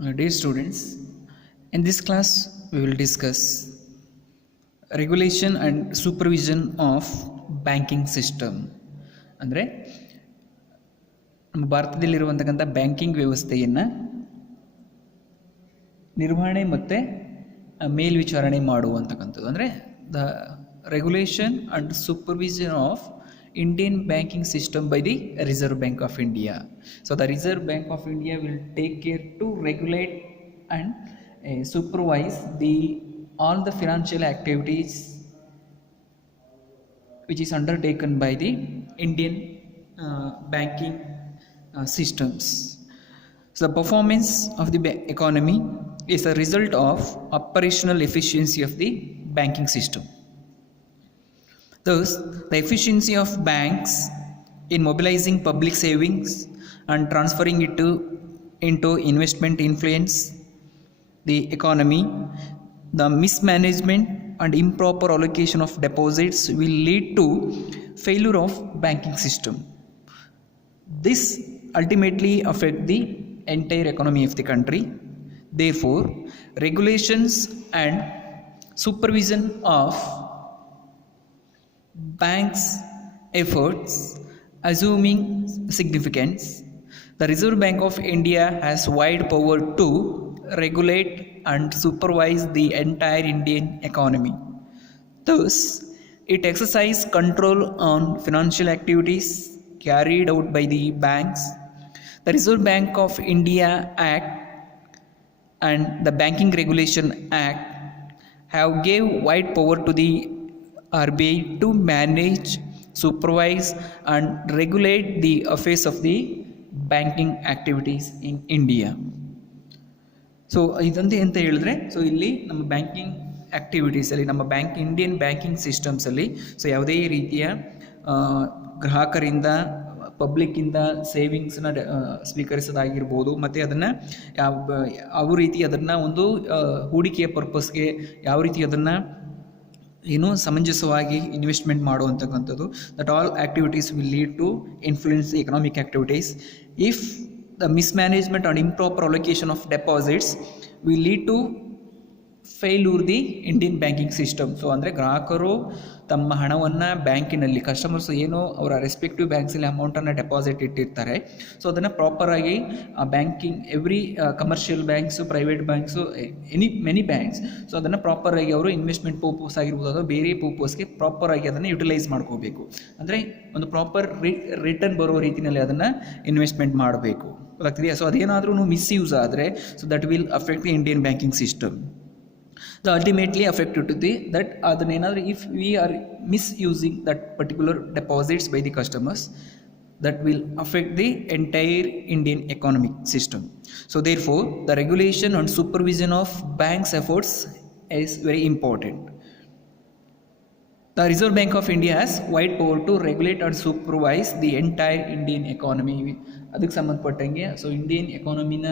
Dear students, in this class we will discuss regulation and supervision of banking system. ಅಂದರೆ ನಮ್ಮ ಭಾರತದಲ್ಲಿರುವಂತಕ್ಕಂಥ banking ವ್ಯವಸ್ಥೆಯನ್ನು ನಿರ್ವಹಣೆ ಮತ್ತು ಮೇಲ್ವಿಚಾರಣೆ ಮಾಡುವಂತಕ್ಕಂಥದ್ದು. ಅಂದರೆ the regulation and supervision of Indian banking system by the Reserve Bank of India. So the Reserve Bank of India will take care to regulate and supervise all the financial activities which is undertaken by the Indian banking systems. So the performance of the economy is a result of operational efficiency of the banking system. Thus, the efficiency of banks in mobilizing public savings and transferring it into investment influence the economy. The mismanagement and improper allocation of deposits will lead to failure of banking system. This ultimately affect the entire economy of the country. Therefore, regulations and supervision of banks' efforts assuming significance, the Reserve Bank of India has wide power to regulate and supervise the entire Indian economy. Thus, it exercises control on financial activities carried out by the banks. The Reserve Bank of India Act and the Banking Regulation Act have gave wide power to the RBI to manage, supervise and regulate the affairs of the banking activities in India. So ಇದಂತೆ ಅಂತ ಹೇಳಿದ್ರೆ, so ಇಲ್ಲಿ ನಮ್ಮ banking ಆ್ಯಕ್ಟಿವಿಟೀಸಲ್ಲಿ ನಮ್ಮ Indian banking ಸಿಸ್ಟಮ್ಸಲ್ಲಿ so ಯಾವುದೇ ರೀತಿಯ ಗ್ರಾಹಕರಿಂದ ಪಬ್ಲಿಕ್ಕಿಂದ ಸೇವಿಂಗ್ಸ್ನ ಸ್ವೀಕರಿಸೋದಾಗಿರ್ಬೋದು, ಮತ್ತು ಅದನ್ನು ಯಾವ ರೀತಿ ಅದನ್ನು ಒಂದು ಹೂಡಿಕೆಯ ಪರ್ಪಸ್ಗೆ ಯಾವ ರೀತಿ ಅದನ್ನು ಸಮಂಜಸವಾಗಿ ಇನ್ವೆಸ್ಟ್ಮೆಂಟ್ ಮಾಡುವಂತಕ್ಕಂಥದ್ದು. That all activities will lead to influence the economic activities. If the mismanagement and improper allocation of deposits will lead to failure the Indian banking system. So ಅಂದರೆ ಗ್ರಾಹಕರು ತಮ್ಮ ಹಣವನ್ನು ಬ್ಯಾಂಕಿನಲ್ಲಿ, ಕಸ್ಟಮರ್ಸ್ ಏನು ಅವರ ರೆಸ್ಪೆಕ್ಟಿವ್ ಬ್ಯಾಂಕ್ಸಲ್ಲಿ ಅಮೌಂಟನ್ನು ಡೆಪಾಸಿಟ್ ಇಟ್ಟಿರ್ತಾರೆ, ಸೊ ಅದನ್ನು ಪ್ರಾಪರಾಗಿ banking every commercial banks, private banks, many banks, so ಅದನ್ನು ಪ್ರಾಪರಾಗಿ ಅವರು ಇನ್ವೆಸ್ಟ್ಮೆಂಟ್ ಪರ್ಪಸ್ ಆಗಿರ್ಬೋದು ಅಥವಾ ಬೇರೆ ಪರ್ಪಸ್ಗೆ ಪ್ರಾಪರಾಗಿ ಅದನ್ನು ಯುಟಿಲೈಸ್ ಮಾಡ್ಕೋಬೇಕು. ಅಂದರೆ ಒಂದು ಪ್ರಾಪರ್ ರಿಟರ್ನ್ ಬರೋ ರೀತಿಯಲ್ಲಿ ಅದನ್ನು ಇನ್ವೆಸ್ಟ್ಮೆಂಟ್ ಮಾಡಬೇಕು, ಗೊತ್ತಾಗ್ತಿದೆಯಾ? ಸೊ ಅದೇನಾದ್ರೂ ಮಿಸ್ಯೂಸ್ ಆದರೆ so that will affect the Indian banking system. Ultimately affected to that adanenadru, if we are misusing that particular deposits by the customers, that will affect the entire Indian economic system. So therefore, the regulation and supervision of banks' efforts is very important. The Reserve Bank of India has wide power to regulate and supervise the entire Indian economy. ಅದಕ್ಕೆ ಸಂಬಂಧಪಟ್ಟಂಗೆ so Indian ಎಕಾನಮಿನ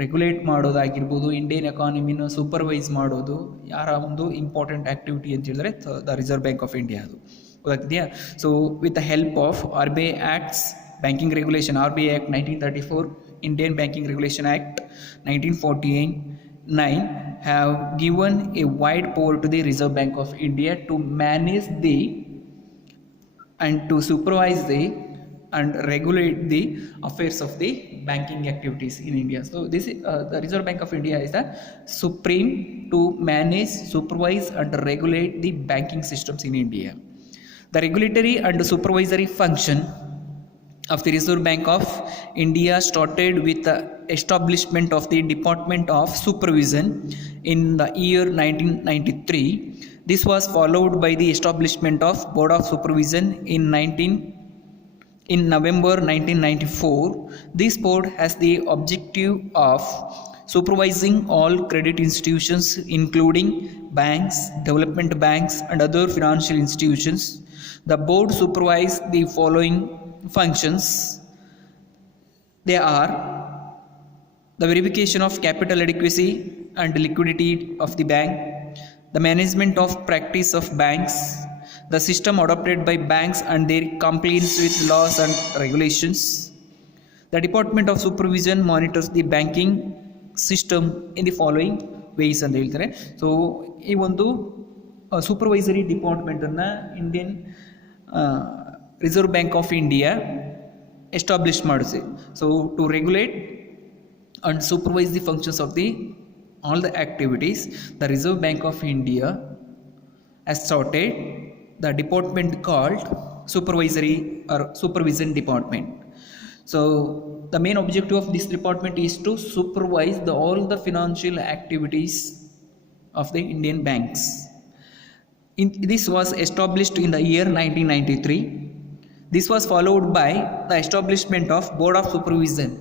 regulate ಮಾಡೋದಾಗಿರ್ಬೋದು, Indian ಎಕಾನಮಿನ supervise ಮಾಡೋದು ಯಾರ ಒಂದು important activity ಅಂತ ಹೇಳಿದ್ರೆ the Reserve Bank of India, ಅದು ಗೊತ್ತಾಗ್ತಿದೆಯಾ? So with the help of RBI acts, banking regulation RBI act 1934, Indian banking regulation act 1949 have given a wide power to the Reserve Bank of India to manage the and to supervise the and regulate the affairs of the banking activities in India. So this the Reserve Bank of India is the supreme to manage, supervise and regulate the banking systems in India. The regulatory and supervisory function of the Reserve Bank of India started with the establishment of the Department of Supervision in the year 1993. This was followed by the establishment of Board of Supervision in November 1994. This board has the objective of supervising all credit institutions including banks, development banks and other financial institutions. The board supervises the following functions. They are the verification of capital adequacy and liquidity of the bank, the management of practice of banks, the system adopted by banks and their compliance with laws and regulations. The Department of Supervision monitors the banking system in the following ways ಅಂತ ಹೇಳ್ತಾರೆ. So ಈ ಒಂದು supervisory ಡಿಪಾರ್ಟ್ಮೆಂಟನ್ನು Indian Reserve Bank of India establish ಮಾಡಿಸಿ. So to regulate and supervise the functions of the all the activities, the Reserve Bank of India has started the department called supervisory or supervision department. So the main objective of this department is to supervise all the financial activities of the Indian banks. This was established in the year 1993. This was followed by the establishment of Board of Supervision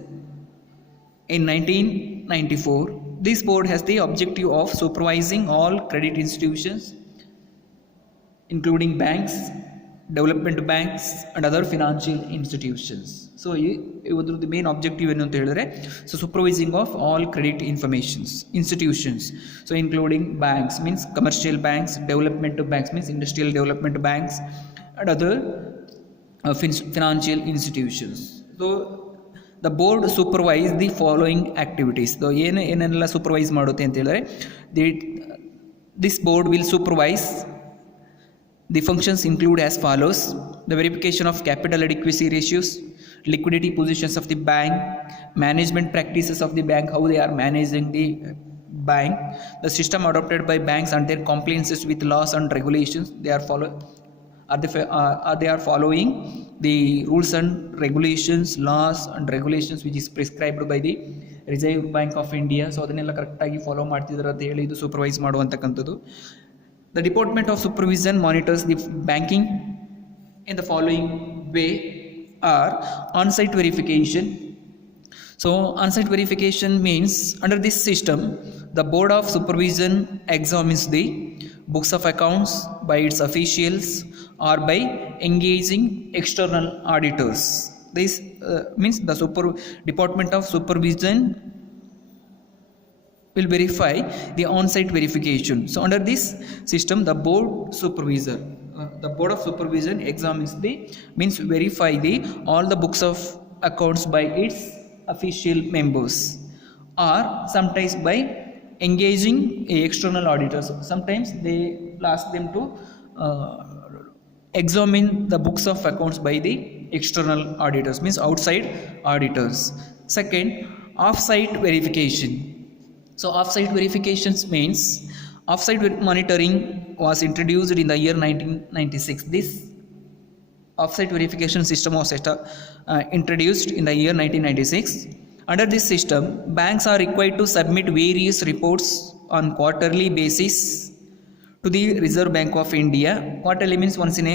in 1994. This board has the objective of supervising all credit institutions, including banks, development banks and other financial institutions. So the main objective ಏನು ಅಂತ ಹೇಳಿದ್ರೆ, so supervising of all credit institutions, so including banks means commercial banks, development banks means industrial development banks and other financial institutions. So the board supervise the following activities. So ಏನೆಲ್ಲ supervise ಮಾಡುತ್ತೆ ಅಂತ ಹೇಳಿದ್ರೆ, this board will supervise the functions include as follows: the verification of capital adequacy ratios, liquidity positions of the bank, management practices of the bank, how they are managing the bank, the system adopted by banks and their compliances with laws and regulations, they are following the rules and regulations, laws and regulations which is prescribed by the Reserve Bank of India. So ಅದನ್ನೆಲ್ಲ ಕರೆಕ್ಟಾಗಿ follow ಮಾಡ್ತಿದ್ದಾರೆ ಅಂತ ಹೇಳಿ ಇದು supervise ಮಾಡುವಂತಕ್ಕಂಥದ್ದು. The Department of Supervision monitors the banking in the following way are on-site verification. So on-site verification means under this system the Board of Supervision examines the books of accounts by its officials or by engaging external auditors. This means the Department of Supervision will verify the on-site verification. So under this system the Board of Supervision examines means verify all the books of accounts by its official members or sometimes by engaging external auditors. Sometimes they ask them to examine the books of accounts by the external auditors means outside auditors. Second, off-site verification. So off-site verifications means off-site monitoring was introduced in the year 1996. This off-site verification system was introduced in the year 1996. Under this system, banks are required to submit various reports on quarterly basis to the Reserve Bank of India. Quarterly means once in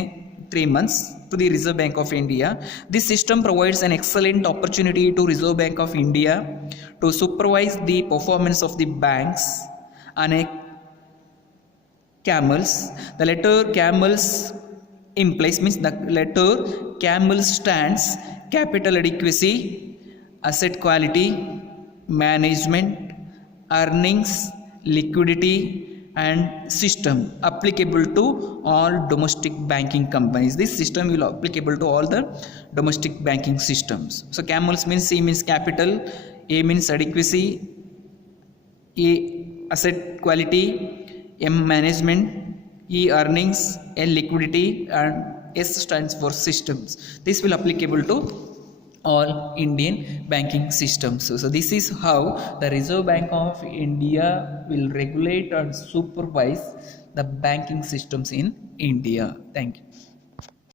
3 months to the Reserve Bank of India. This system provides an excellent opportunity to Reserve Bank of India to supervise the performance of the banks on a CAMELS. The letter CAMELS implies means the letter CAMEL stands capital adequacy, asset quality, management, earnings, liquidity and system applicable to all domestic banking companies. This system will applicable to all the domestic banking systems. So CAMELS means C means capital, A means adequacy, A asset quality, M management, E earnings, L liquidity and S stands for systems. This will applicable to all Indian banking systems. So this is how the Reserve Bank of India will regulate and supervise the banking systems in India. Thank you.